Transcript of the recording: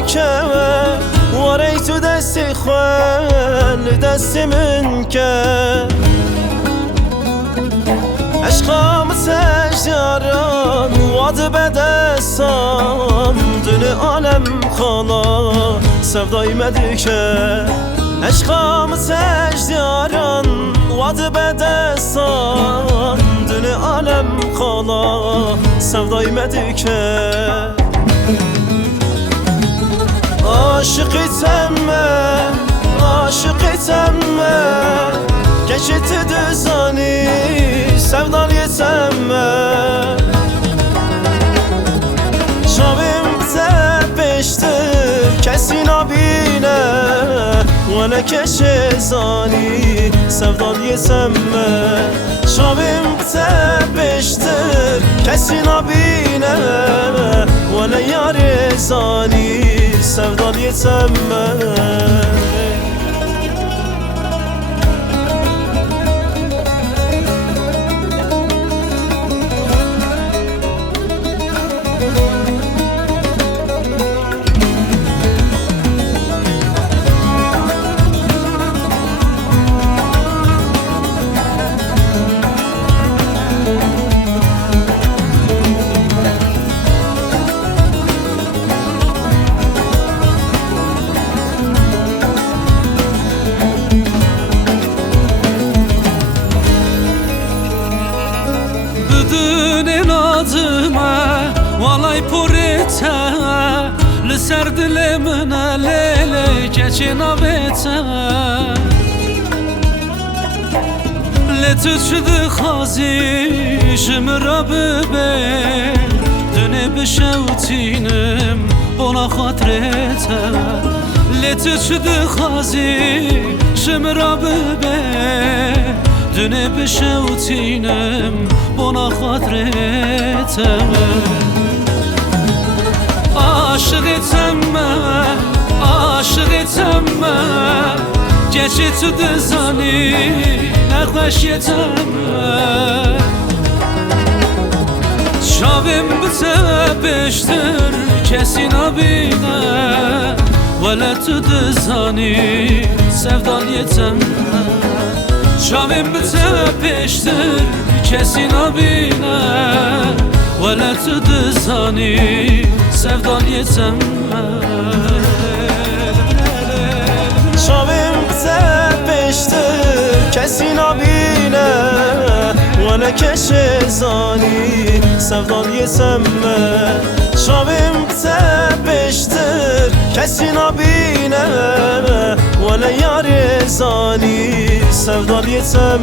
که واری تو دستی خوال دستی من که عشقام سجداران واد به دستان دل عالم خالا سودای مدکه عشقام سجداران واد به دستان دل عالم خالا سودای مدکه عاشقیتم عاشقیتم geçiti düzani sevdalıyetsem şavim bize peştir kesin abine ve ne keşezani sevdalıyetsem şavim bize peştir kesin abine ve ne yarezani sevdalıyetsem والای پورته لسر دل من لیله کچی نویته لتو شده خازی شمرا ببه دنه بشوتینم بنا خاطرته لتو شده خازی شمرا ببه دنه بشوتینم بنا خاطرتم عاشقتم عاشقتم گچی تو دزانی نخوشیتم شاویم بته بشتر کسی نبینه ولی تو دزانی sevdaliyetsem شاویم بته بشتر کسی نبینه ولی تو دزانی sevdaliyetsem شاویم بته بشتر کسی نبینه ولی کشزانی sevdaliyetsem شاویم بته بشتر کسی نبینه ولی یار زانی sevdaliyetsem